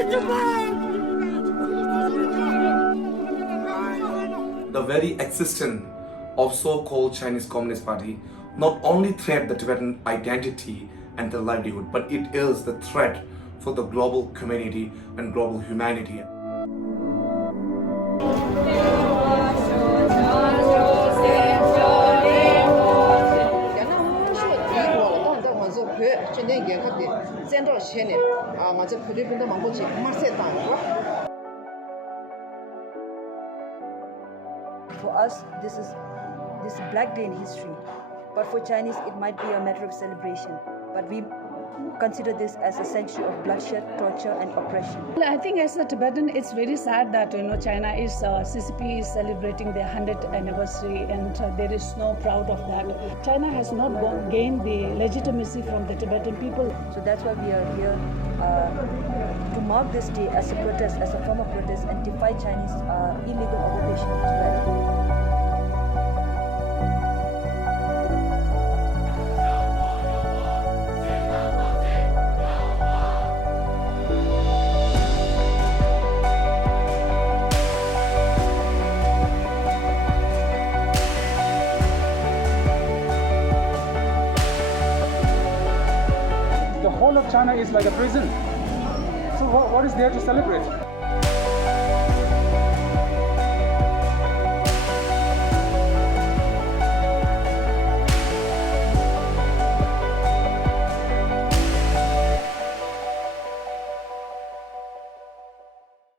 The very existence of so-called Chinese Communist Party not only threat the Tibetan identity and their livelihood, but it is the threat for the global community and global humanity. For us, this is Black Day in history, but for Chinese, it might be a matter of celebration. But we consider this as a century of bloodshed, torture, and oppression. Well, I think as a Tibetan, it's very sad that China is CCP is celebrating their 100th anniversary, and there is no proud of that. China has not gained the legitimacy from the Tibetan people. So that's why we are here to mark this day as a protest, as a form of protest, and defy Chinese illegal occupation of Tibet. The whole of China is like a prison. So what is there to celebrate?